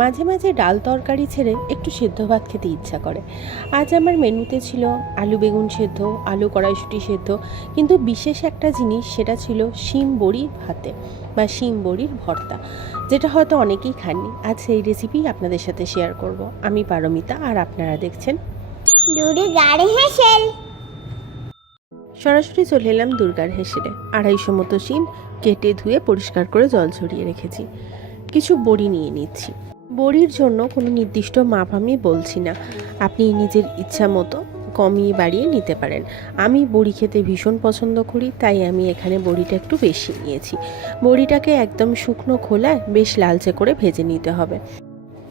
মাঝে মাঝে ডাল তরকারি ছেড়ে একটু সেদ্ধ ভাত খেতে ইচ্ছা করে। আজ আমার মেনুতে ছিল আলু বেগুন সেদ্ধ আলু কড়াইশুটি সেদ্ধ কিন্তু বিশেষ একটা জিনিস সেটা ছিল শিম বড়ি ভাতে বা শিম বড়ির ভর্তা যেটা হয়তো অনেকেই খাননি। আজ সেই রেসিপি আপনাদের সাথে শেয়ার করব। আমি পারমিতা আর আপনারা দেখছেন সরাসরি চলে এলাম দুর্গার হেসেলে। আড়াইশো মতো শিম কেটে ধুয়ে পরিষ্কার করে জল ছড়িয়ে রেখেছি। কিছু বড়ি নিয়ে নিচ্ছি। বড়ির জন্য কোনো নির্দিষ্ট মাপ আমি বলছি না। আপনি নিজের ইচ্ছা মতো কমিয়ে বাড়িয়ে নিতে পারেন। আমি বড়ি খেতে ভীষণ পছন্দ করি, তাই আমি এখানে বড়িটা একটু বেশি নিয়েছি। বড়িটাকে একদম শুকনো খোলায় বেশ লালচে করে ভেজে নিতে হবে।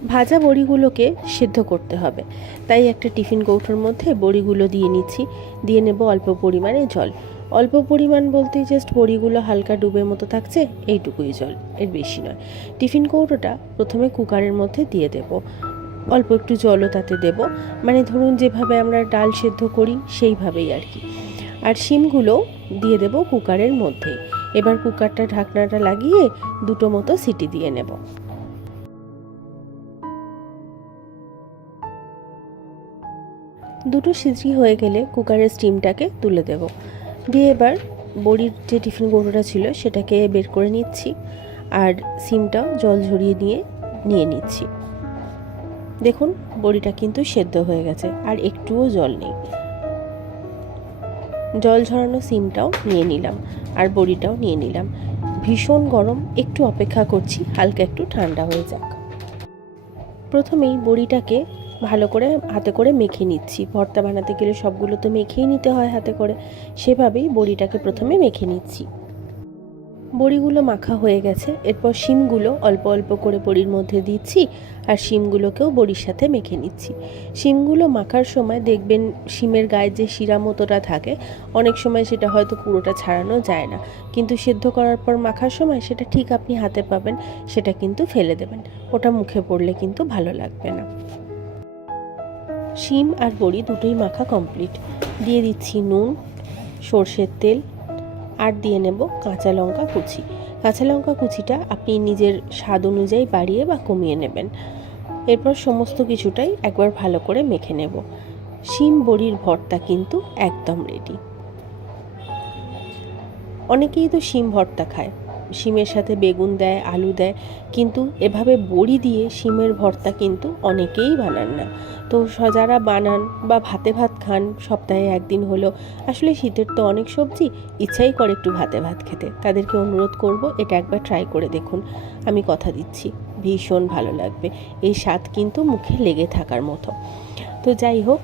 ভাজা বড়িগুলোকে সেদ্ধ করতে হবে। তাই একটা টিফিন কৌটোর মধ্যে বড়িগুলো দিয়ে নিচ্ছি। দিয়ে নেব অল্প পরিমাণে জল। অল্প পরিমাণ বলতে জাস্ট বড়িগুলো হালকা ডুবের মতো থাকছে, এইটুকুই জল, এর বেশি নয়। টিফিন কৌটোটা প্রথমে কুকারের মধ্যে দিয়ে দেব। অল্প একটু জলও তাতে দেব। মানে ধরুন যেভাবে আমরা ডাল সেদ্ধ করি, সেইভাবেই আর কি। আর শিমগুলো দিয়ে দেব কুকারের মধ্যে এবার কুকারটা ঢাকনাটা লাগিয়ে দুটো মতো সিটি দিয়ে নেব। দুটো সিজি হয়ে গেলে কুকারের স্টিমটাকে তুলে দেব। দিয়ে এবার বড়ির যে টিফিন কৌটোটা ছিল, সেটাকে বের করে নিচ্ছি আর সিমটাও জল ঝরিয়ে নিয়ে নিয়ে নিচ্ছি। দেখুন, বড়িটা কিন্তু সেদ্ধ হয়ে গেছে আর একটুও জল নেই। জল ঝরানো সিমটাও নিয়ে নিলাম আর বড়িটাও নিয়ে নিলাম। ভীষণ গরম, একটু অপেক্ষা করছি, হালকা একটু ঠান্ডা হয়ে যাক। প্রথমেই বড়িটাকে ভালো করে হাতে করে মেখে নিচ্ছি। ভর্তা বানাতে গেলে সবগুলো তো মেখেই নিতে হয় হাতে করে। সেভাবেই বড়িটাকে প্রথমে মেখে নিচ্ছি। বড়িগুলো মাখা হয়ে গেছে। এরপর শিমগুলো অল্প অল্প করে বড়ির মধ্যে দিচ্ছি আর শিমগুলোকেও বড়ির সাথে মেখে নিচ্ছি। শিমগুলো মাখার সময় দেখবেন শিমের গায়ে যে শিরা মতোটা থাকে, অনেক সময় সেটা হয়তো পুরোটা ছাড়ানো যায় না। কিন্তু সেদ্ধ করার পর মাখার সময় সেটা ঠিক আপনি হাতে পাবেন, সেটা কিন্তু ফেলে দেবেন। ওটা মুখে পড়লে কিন্তু ভালো লাগবে না। শিম আর বড়ি দুটোই মাখা কমপ্লিট। দিয়ে দিচ্ছি নুন, সর্ষের তেল, আর দিয়ে নেব কাঁচা লঙ্কা কুচি। কাঁচা লঙ্কা কুচিটা আপনি নিজের স্বাদ অনুযায়ী বাড়িয়ে বা কমিয়ে নেবেন। এরপর সমস্ত কিছুটাই একবার ভালো করে মেখে নেব। শিম বড়ির ভর্তা কিন্তু একদম রেডি অনেকেই তো শিম ভর্তা খায়। শিমের সাথে বেগুন দেয়, আলু দেয়, কিন্তু এভাবে বড়ি দিয়ে শিমের ভর্তা কিন্তু অনেকেই বানান না। তো যারা বানান বা ভাতে ভাত খান, সপ্তাহে একদিন হলো আসলে শীতের তো অনেক সবজি, ইচ্ছাই করে একটু ভাতে ভাত খেতে। তাদেরকে অনুরোধ করব, এটা একবার ট্রাই করে দেখুন। আমি কথা দিচ্ছি, ভীষণ ভালো লাগবে। এই স্বাদ কিন্তু মুখে লেগে থাকার মতো। তো যাই হোক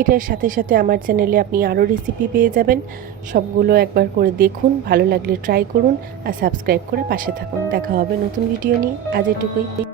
এটার সাথে সাথে আমার চ্যানেলে আপনি আরও রেসিপি পেয়ে যাবেন। সবগুলো একবার করে দেখুন, ভালো লাগলে ট্রাই করুন আর সাবস্ক্রাইব করে পাশে থাকুন। দেখা হবে নতুন ভিডিও নিয়ে। আজ এটুকুই।